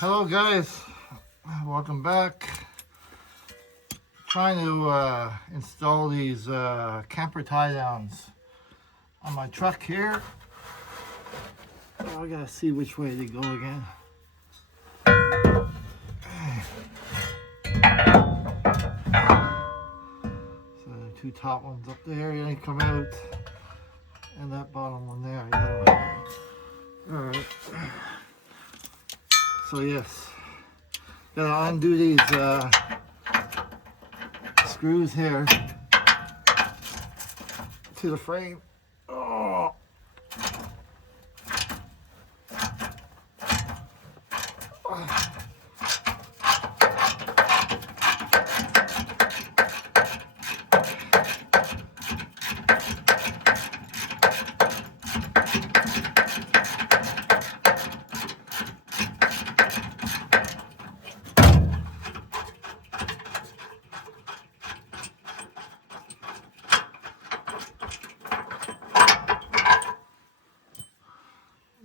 Hello guys, welcome back. Trying to install these camper tie downs on my truck here. Oh, I gotta see which way they go again. So the two top ones up there, they come out, and that bottom one there. Alright. So yes, gotta undo these screws here to the frame. Oh.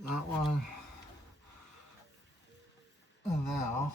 That one, and now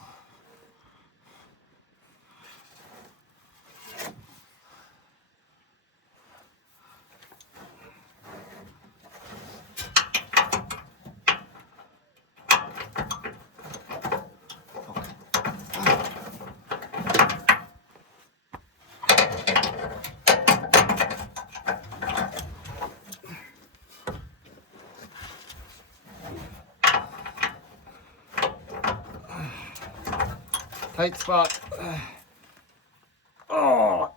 tight spot. Oh.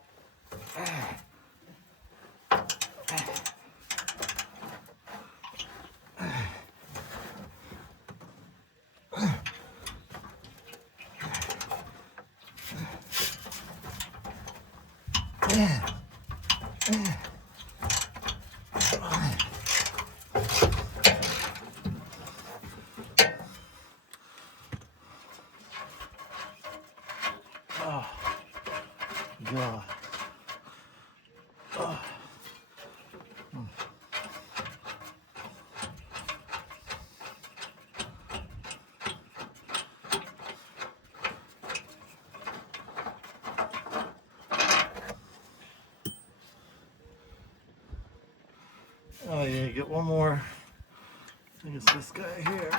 Oh, God. Oh. Oh yeah, get one more. I think it's this guy here.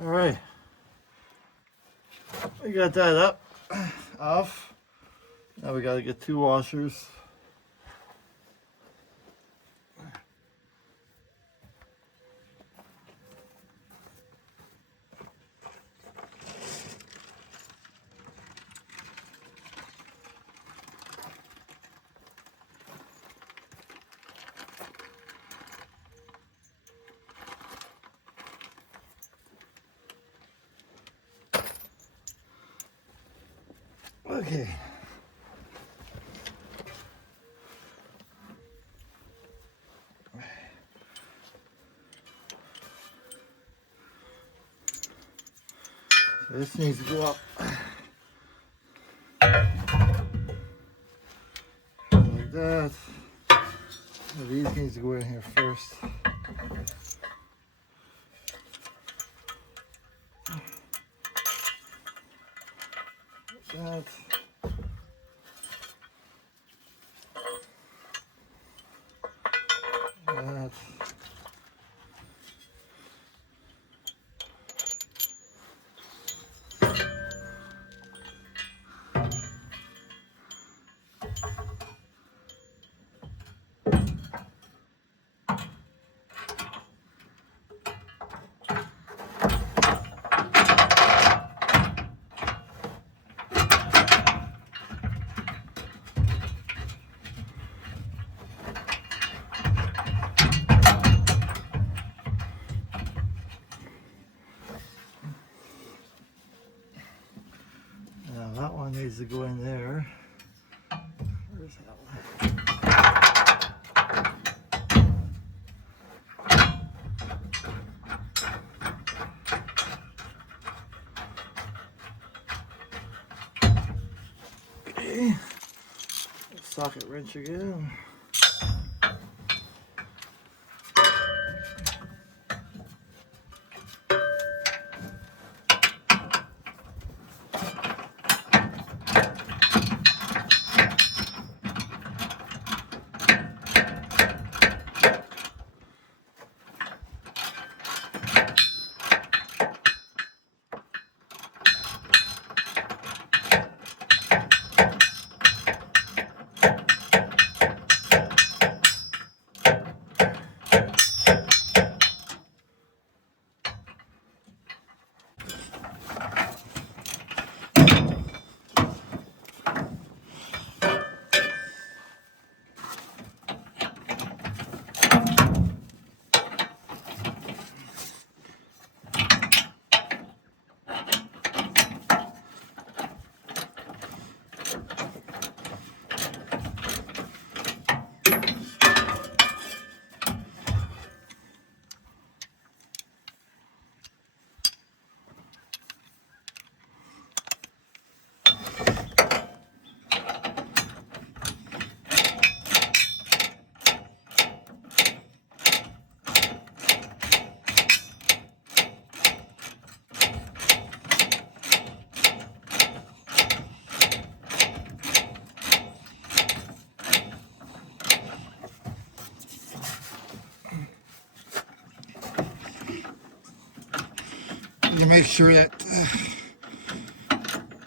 All right, we got that up, off. Now we got to get two washers. Okay. So this needs to go up like that. So these needs to go in here first. Like that. That. needs to go in there. Where's that one? Okay. Socket wrench again. To make sure that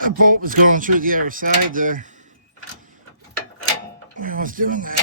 a bolt was going through the other side there when I was doing that.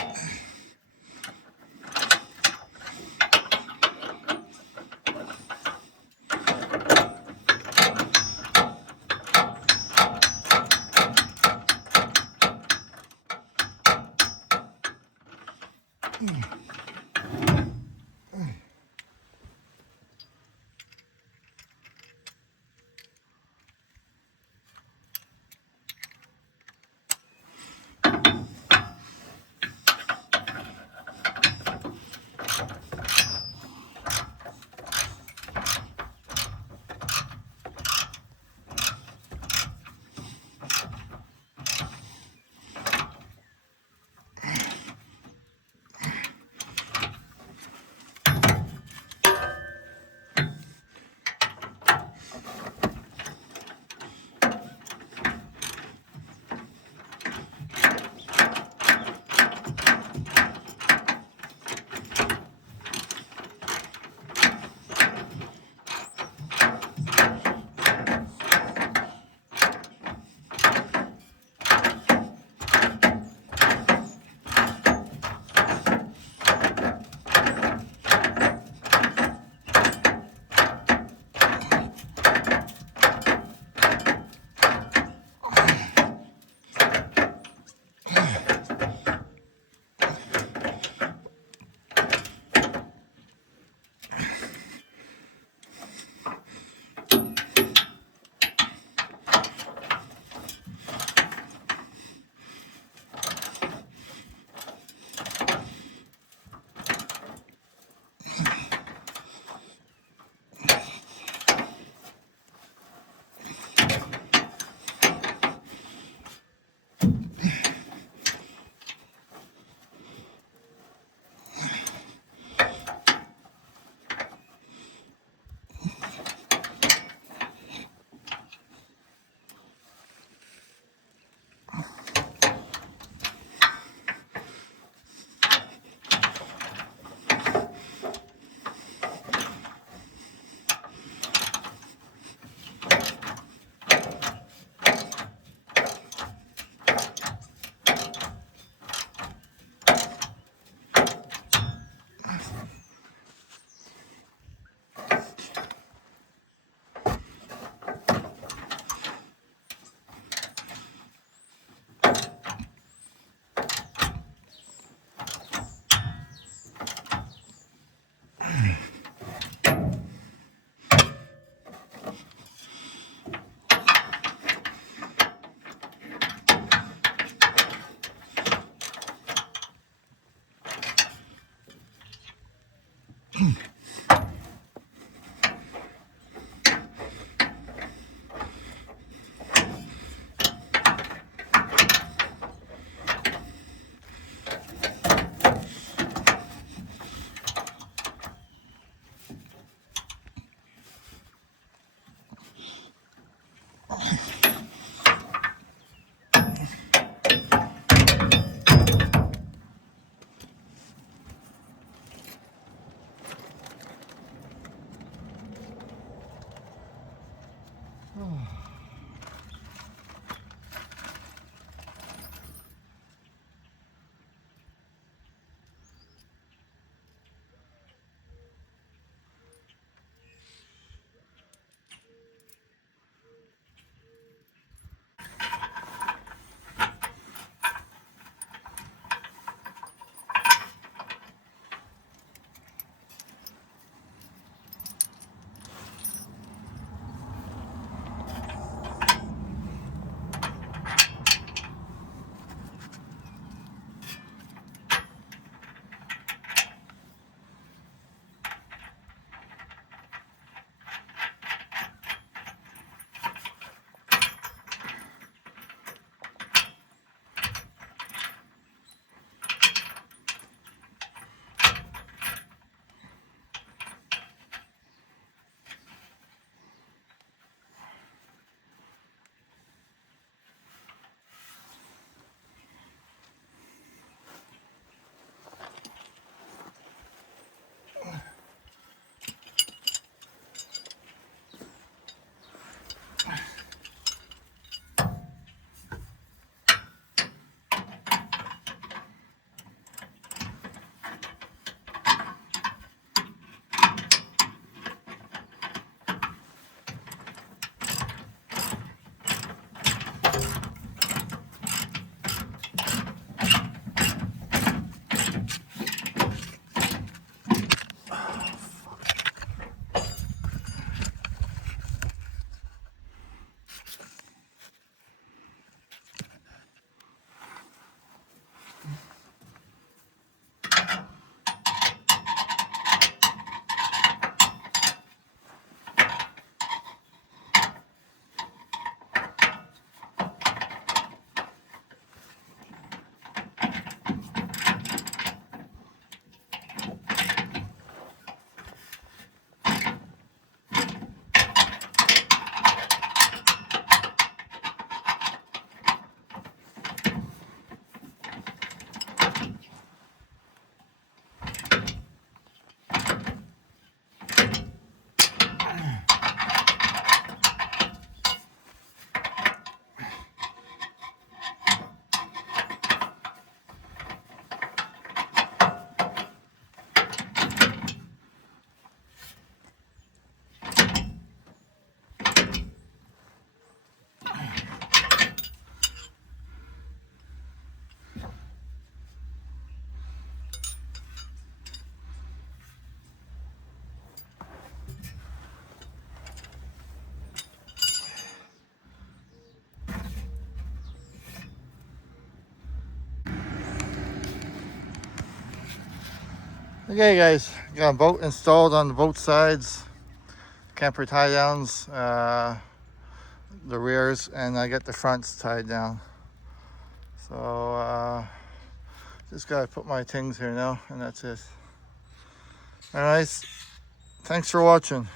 Okay guys, got a boat installed on both sides, camper tie downs, the rears, and I got the fronts tied down. So just gotta put my things here now, and that's it. Alright, thanks for watching.